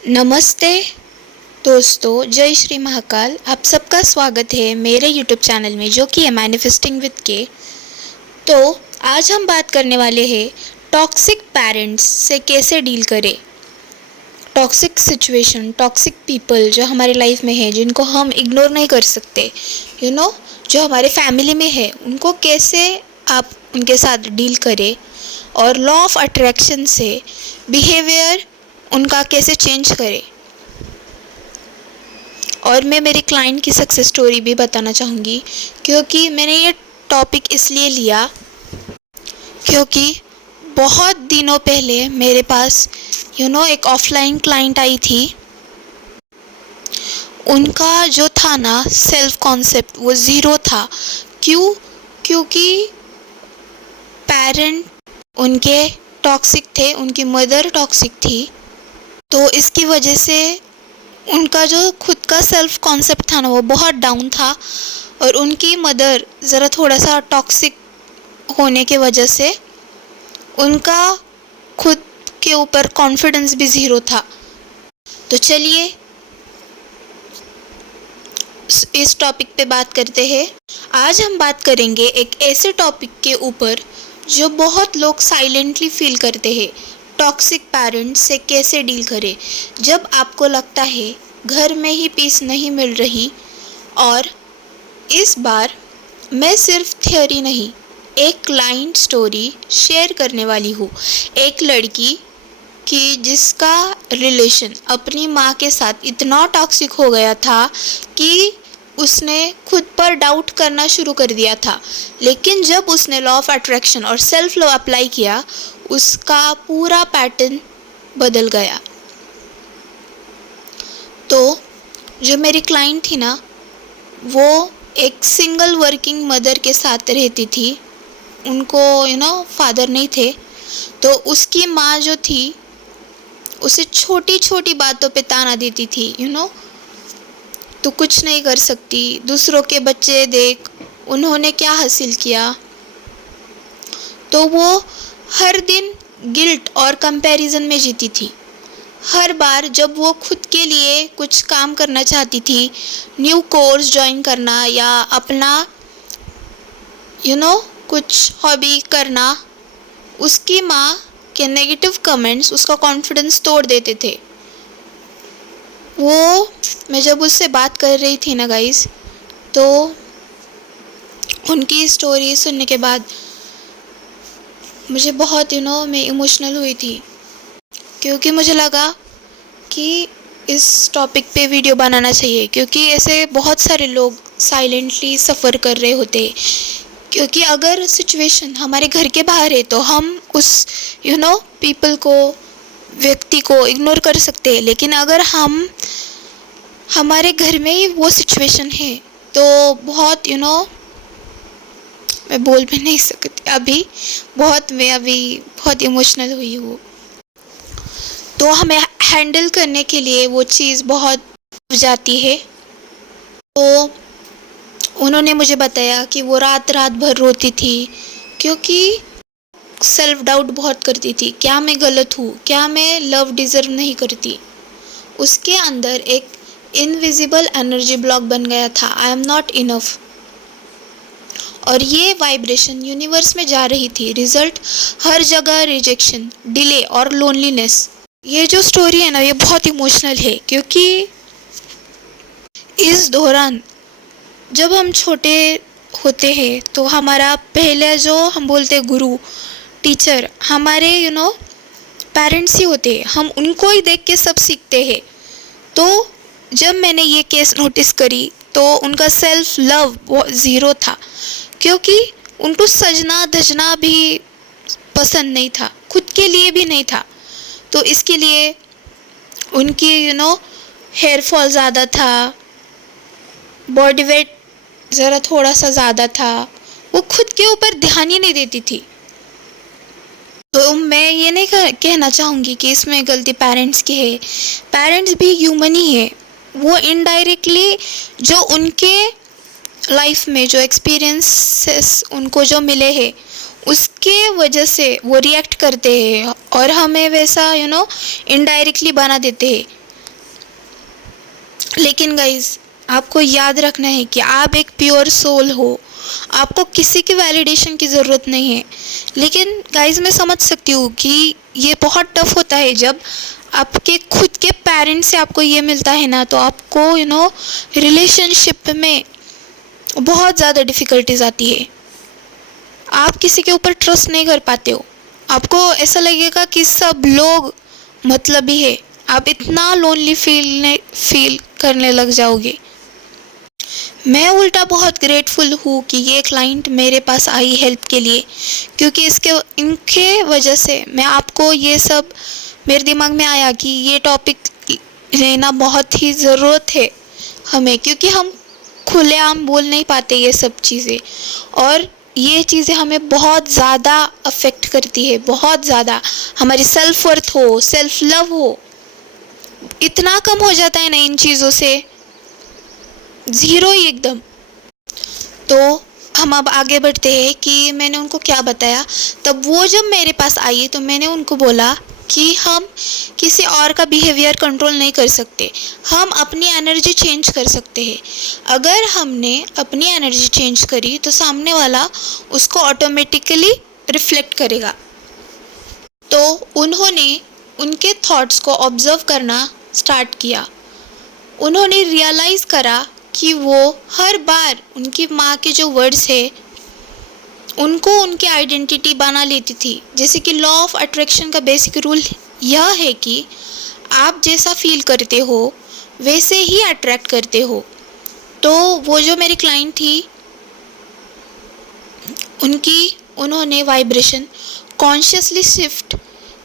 नमस्ते दोस्तों, जय श्री महाकाल। आप सबका स्वागत है मेरे यूट्यूब चैनल में जो कि है मैनिफेस्टिंग विद के। तो आज हम बात करने वाले हैं टॉक्सिक पेरेंट्स से कैसे डील करें। टॉक्सिक सिचुएशन, टॉक्सिक पीपल जो हमारे लाइफ में है, जिनको हम इग्नोर नहीं कर सकते, जो हमारे फैमिली में है, उनको कैसे आप उनके साथ डील करें और लॉ ऑफ अट्रैक्शन से बिहेवियर उनका कैसे चेंज करें। और मैं मेरी क्लाइंट की सक्सेस स्टोरी भी बताना चाहूँगी, क्योंकि मैंने ये टॉपिक इसलिए लिया क्योंकि बहुत दिनों पहले मेरे पास एक ऑफलाइन क्लाइंट आई थी। उनका जो था ना सेल्फ कॉन्सेप्ट, वो ज़ीरो था। क्योंकि पेरेंट उनके टॉक्सिक थे, उनकी मदर टॉक्सिक थी। तो इसकी वजह से उनका जो खुद का सेल्फ कॉन्सेप्ट था ना, वो बहुत डाउन था। और उनकी मदर ज़रा थोड़ा सा टॉक्सिक होने के वजह से उनका खुद के ऊपर कॉन्फिडेंस भी ज़ीरो था। तो चलिए इस टॉपिक पे बात करते हैं। आज हम बात करेंगे एक ऐसे टॉपिक के ऊपर जो बहुत लोग साइलेंटली फील करते हैं। टॉक्सिक पेरेंट्स से कैसे डील करें जब आपको लगता है घर में ही पीस नहीं मिल रही। और इस बार मैं सिर्फ थ्योरी नहीं, एक क्लाइंट स्टोरी शेयर करने वाली हूँ। एक लड़की की जिसका रिलेशन अपनी माँ के साथ इतना टॉक्सिक हो गया था कि उसने खुद पर डाउट करना शुरू कर दिया था। लेकिन जब उसने लॉ ऑफ अट्रैक्शन और सेल्फ लव अप्लाई किया, उसका पूरा पैटर्न बदल गया। तो जो मेरी क्लाइंट थी ना, वो एक सिंगल वर्किंग मदर के साथ रहती थी। उनको फादर नहीं थे। तो उसकी माँ जो थी उसे छोटी छोटी बातों पे ताना देती थी। तो कुछ नहीं कर सकती, दूसरों के बच्चे देख, उन्होंने क्या हासिल किया। तो वो हर दिन गिल्ट और कंपैरिजन में जीती थी। हर बार जब वो खुद के लिए कुछ काम करना चाहती थी, न्यू कोर्स ज्वाइन करना या अपना कुछ हॉबी करना, उसकी माँ के नेगेटिव कमेंट्स उसका कॉन्फिडेंस तोड़ देते थे। मैं जब उससे बात कर रही थी ना गाइस, तो उनकी स्टोरी सुनने के बाद मुझे बहुत मैं इमोशनल हुई थी, क्योंकि मुझे लगा कि इस टॉपिक पे वीडियो बनाना चाहिए। क्योंकि ऐसे बहुत सारे लोग साइलेंटली सफ़र कर रहे होते हैं। क्योंकि अगर सिचुएशन हमारे घर के बाहर है तो हम उस पीपल को, व्यक्ति को इग्नोर कर सकते हैं। लेकिन अगर हमारे घर में ही वो सिचुएशन है तो बहुत मैं बोल भी नहीं सकती। मैं अभी बहुत इमोशनल हुई हूँ। तो हमें हैंडल करने के लिए वो चीज़ बहुत जाती है। तो उन्होंने मुझे बताया कि वो रात भर रोती थी, क्योंकि सेल्फ डाउट बहुत करती थी। क्या मैं गलत हूँ? क्या मैं लव डिज़र्व नहीं करती? उसके अंदर एक इनविजिबल एनर्जी ब्लॉक बन गया था, आई एम नॉट इनफ। और ये वाइब्रेशन यूनिवर्स में जा रही थी। रिजल्ट हर जगह रिजेक्शन, डिले और लोनलीनेस। ये जो स्टोरी है ना, ये बहुत इमोशनल है। क्योंकि इस दौरान जब हम छोटे होते हैं तो हमारा पहले जो हम बोलते हैं गुरु, टीचर, हमारे पेरेंट्स ही होते हैं। हम उनको ही देख के सब सीखते हैं। तो जब मैंने ये केस नोटिस करी तो उनका सेल्फ लव ज़ीरो था, क्योंकि उनको सजना धजना भी पसंद नहीं था, खुद के लिए भी नहीं था। तो इसके लिए उनकी हेयर फॉल ज़्यादा था, बॉडी वेट ज़रा थोड़ा सा ज़्यादा था। वो खुद के ऊपर ध्यान ही नहीं देती थी। तो मैं ये नहीं कहना चाहूँगी कि इसमें गलती पेरेंट्स की है। पेरेंट्स भी ह्यूमन ही है। वो इनडायरेक्टली जो उनके लाइफ में जो एक्सपीरियंसेस उनको जो मिले हैं, उसके वजह से वो रिएक्ट करते हैं और हमें वैसा इनडायरेक्टली बना देते हैं। लेकिन गाइस, आपको याद रखना है कि आप एक प्योर सोल हो, आपको किसी की वैलिडेशन की ज़रूरत नहीं है। लेकिन गाइस, मैं समझ सकती हूँ कि ये बहुत टफ होता है जब आपके खुद के पेरेंट्स से आपको ये मिलता है ना, तो आपको रिलेशनशिप में बहुत ज़्यादा डिफ़िकल्टीज आती है। आप किसी के ऊपर ट्रस्ट नहीं कर पाते हो, आपको ऐसा लगेगा कि सब लोग मतलबी है, आप इतना लोनली फील करने लग जाओगे। मैं उल्टा बहुत ग्रेटफुल हूँ कि ये क्लाइंट मेरे पास आई हेल्प के लिए, क्योंकि इनके वजह से मैं आपको ये सब मेरे दिमाग में आया कि ये टॉपिक लेना बहुत ही ज़रूरत है हमें, क्योंकि हम खुलेआम बोल नहीं पाते ये सब चीज़ें, और ये चीज़ें हमें बहुत ज़्यादा अफेक्ट करती है, बहुत ज़्यादा। हमारी सेल्फ वर्थ हो, सेल्फ लव हो, इतना कम हो जाता है ना इन चीज़ों से, ज़ीरो ही एकदम। तो हम अब आगे बढ़ते हैं कि मैंने उनको क्या बताया। तब वो जब मेरे पास आई तो मैंने उनको बोला कि हम किसी और का बिहेवियर कंट्रोल नहीं कर सकते, हम अपनी एनर्जी चेंज कर सकते हैं। अगर हमने अपनी एनर्जी चेंज करी तो सामने वाला उसको ऑटोमेटिकली रिफ्लेक्ट करेगा। तो उन्होंने उनके थॉट्स को ऑब्जर्व करना स्टार्ट किया। उन्होंने रियलाइज़ करा कि वो हर बार उनकी माँ के जो वर्ड्स है उनको उनकी आइडेंटिटी बना लेती थी। जैसे कि लॉ ऑफ अट्रैक्शन का बेसिक रूल यह है कि आप जैसा फील करते हो वैसे ही अट्रैक्ट करते हो। तो वो जो मेरी क्लाइंट थी, उन्होंने वाइब्रेशन कॉन्शियसली शिफ्ट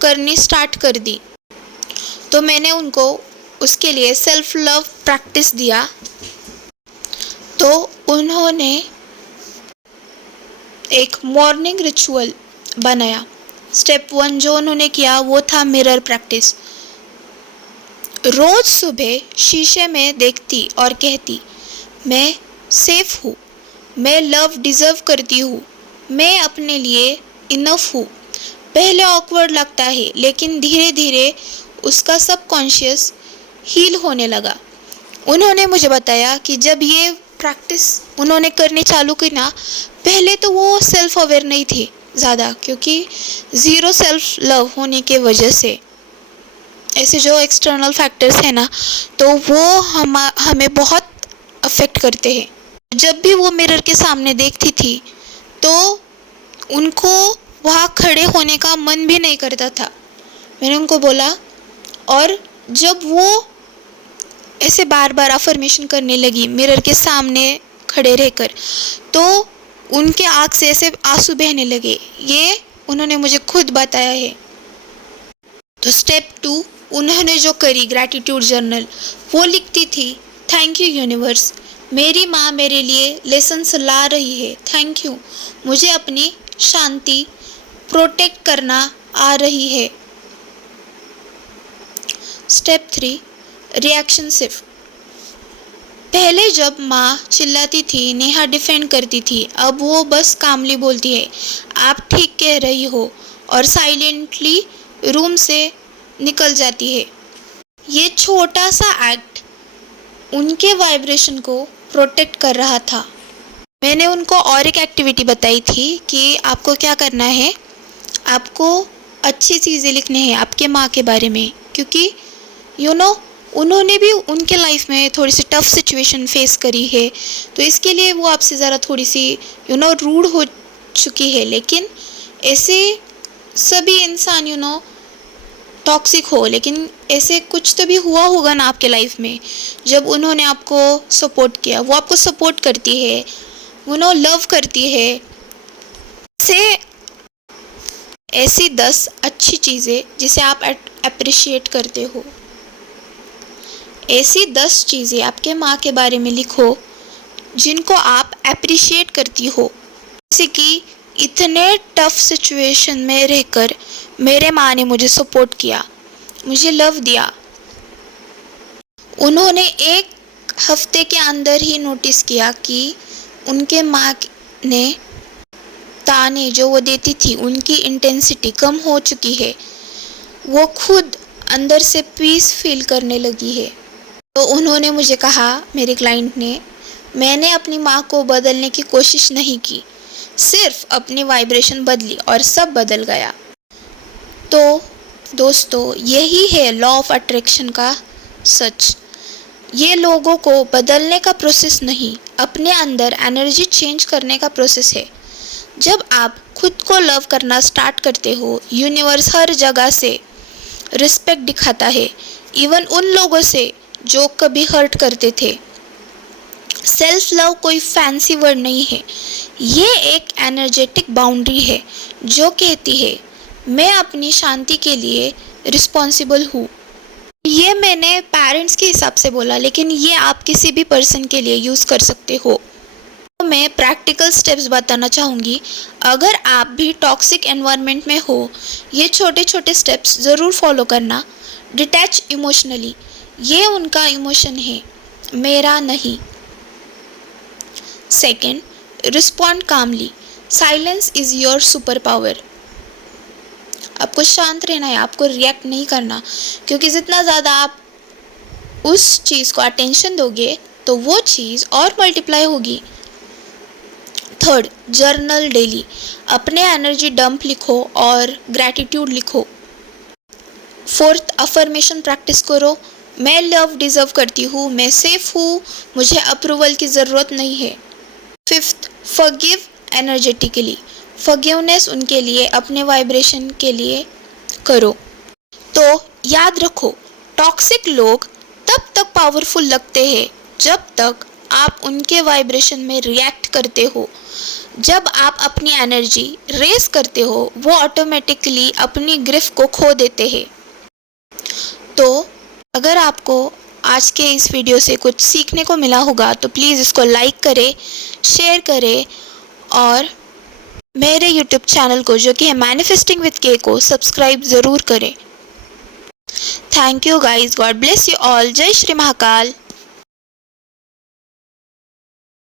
करनी स्टार्ट कर दी। तो मैंने उनको उसके लिए सेल्फ लव प्रैक्टिस दिया। तो उन्होंने एक मॉर्निंग रिचुअल बनाया। स्टेप 1 जो उन्होंने किया वो था मिरर प्रैक्टिस। रोज़ सुबह शीशे में देखती और कहती, मैं सेफ हूँ, मैं लव डिज़र्व करती हूँ, मैं अपने लिए इनफ हूँ। पहले ऑकवर्ड लगता है, लेकिन धीरे धीरे उसका सबकॉन्शियस हील होने लगा। उन्होंने मुझे बताया कि जब ये प्रैक्टिस उन्होंने करनी चालू की ना, पहले तो वो सेल्फ अवेयर नहीं थे ज़्यादा, क्योंकि ज़ीरो सेल्फ लव होने के वजह से ऐसे जो एक्सटर्नल फैक्टर्स हैं ना, तो वो हमें बहुत अफेक्ट करते हैं। जब भी वो मिरर के सामने देखती थी तो उनको वहाँ खड़े होने का मन भी नहीं करता था। मैंने उनको बोला, और जब वो ऐसे बार बार अफर्मेशन करने लगी मिरर के सामने खड़े रहकर, तो उनके आँख से ऐसे आंसू बहने लगे। ये उन्होंने मुझे खुद बताया है। तो स्टेप 2 उन्होंने जो करी, ग्रैटिट्यूड जर्नल, वो लिखती थी, थैंक यू यूनिवर्स, मेरी माँ मेरे लिए लेसन्स ला रही है, थैंक यू, मुझे अपनी शांति प्रोटेक्ट करना आ रही है। Step 3 reaction shift. पहले जब माँ चिल्लाती थी, नेहा डिफेंड करती थी, अब वो बस कामली बोलती है, आप ठीक कह रही हो, और साइलेंटली रूम से निकल जाती है। ये छोटा सा एक्ट उनके वाइब्रेशन को प्रोटेक्ट कर रहा था। मैंने उनको और एक एक्टिविटी बताई थी कि आपको क्या करना है, आपको अच्छी चीज़ें लिखने हैं आपके माँ के बारे में, क्योंकि उन्होंने भी उनके लाइफ में थोड़ी सी टफ सिचुएशन फेस करी है, तो इसके लिए वो आपसे ज़रा थोड़ी सी रूड हो चुकी है। लेकिन ऐसे सभी इंसान टॉक्सिक हो, लेकिन ऐसे कुछ तो भी हुआ होगा ना आपके लाइफ में, जब उन्होंने आपको सपोर्ट किया, वो आपको सपोर्ट करती है, लव करती है। ऐसी 10 अच्छी चीज़ें जिसे आप अप्रिशिएट करते हो, ऐसी 10 चीज़ें आपके माँ के बारे में लिखो जिनको आप अप्रिशिएट करती हो। जैसे कि इतने टफ सिचुएशन में रहकर मेरे माँ ने मुझे सपोर्ट किया, मुझे लव दिया। उन्होंने एक हफ्ते के अंदर ही नोटिस किया कि उनके माँ ने ताने जो वो देती थी उनकी इंटेंसिटी कम हो चुकी है, वो खुद अंदर से पीस फील करने लगी है। तो उन्होंने मुझे कहा, मेरे क्लाइंट ने, मैंने अपनी माँ को बदलने की कोशिश नहीं की, सिर्फ अपनी वाइब्रेशन बदली और सब बदल गया। तो दोस्तों, यही है लॉ ऑफ अट्रैक्शन का सच। ये लोगों को बदलने का प्रोसेस नहीं, अपने अंदर एनर्जी चेंज करने का प्रोसेस है। जब आप खुद को लव करना स्टार्ट करते हो, यूनिवर्स हर जगह से रिस्पेक्ट दिखाता है, इवन उन लोगों से जो कभी हर्ट करते थे। सेल्फ लव कोई फैंसी वर्ड नहीं है, ये एक एनर्जेटिक बाउंड्री है जो कहती है मैं अपनी शांति के लिए रिस्पॉन्सिबल हूँ। ये मैंने पेरेंट्स के हिसाब से बोला, लेकिन ये आप किसी भी पर्सन के लिए यूज़ कर सकते हो। तो मैं प्रैक्टिकल स्टेप्स बताना चाहूँगी। अगर आप भी टॉक्सिक एनवायरनमेंट में हो, ये छोटे छोटे स्टेप्स ज़रूर फॉलो करना। डिटैच इमोशनली, ये उनका इमोशन है, मेरा नहीं। Second, respond calmly, silence is your super power. आपको शांत रहना है, आपको रिएक्ट नहीं करना, क्योंकि जितना ज़्यादा आप उस चीज़ को अटेंशन दोगे तो वो चीज़ और मल्टीप्लाई होगी। थर्ड, जर्नल डेली, अपने एनर्जी डंप लिखो और ग्रैटिट्यूड लिखो। फोर्थ, अफर्मेशन प्रैक्टिस करो, मैं लव डिज़र्व करती हूँ, मैं सेफ हूँ, मुझे अप्रूवल की ज़रूरत नहीं है। फिफ्थ, फॉरगिव एनर्जेटिकली, फॉरगिवनेस उनके लिए, अपने वाइब्रेशन के लिए करो। तो याद रखो, टॉक्सिक लोग तब तक पावरफुल लगते हैं जब तक आप उनके वाइब्रेशन में रिएक्ट करते हो। जब आप अपनी एनर्जी रेस करते हो, वो ऑटोमेटिकली अपनी ग्रिफ को खो देते हैं। तो अगर आपको आज के इस वीडियो से कुछ सीखने को मिला होगा तो प्लीज़ इसको लाइक करें, शेयर करें और मेरे यूट्यूब चैनल को, जो कि है मैनिफेस्टिंग विद के, को सब्सक्राइब ज़रूर करें। Thank you guys, God bless you all. जय श्री महाकाल।